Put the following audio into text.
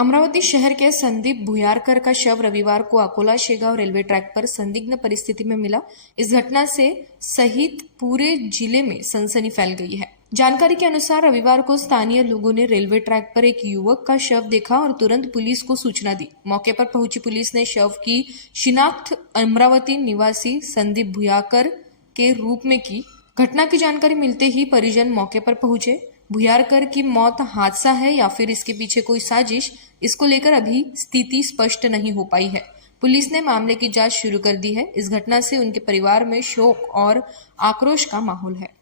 अमरावती शहर के संदीप भुयारकर का शव रविवार को अकोला शेगांव रेलवे ट्रैक पर संदिग्ध परिस्थिति में मिला। इस घटना से सहित पूरे जिले में सनसनी फैल गई है। जानकारी के अनुसार रविवार को स्थानीय लोगों ने रेलवे ट्रैक पर एक युवक का शव देखा और तुरंत पुलिस को सूचना दी। मौके पर पहुंची पुलिस ने शव की शिनाख्त अमरावती निवासी संदीप भुयारकर के रूप में की। घटना की जानकारी मिलते ही परिजन मौके पर पहुंचे। भुयारकर की मौत हादसा है या फिर इसके पीछे कोई साजिश, इसको लेकर अभी स्थिति स्पष्ट नहीं हो पाई है। पुलिस ने मामले की जांच शुरू कर दी है। इस घटना से उनके परिवार में शोक और आक्रोश का माहौल है।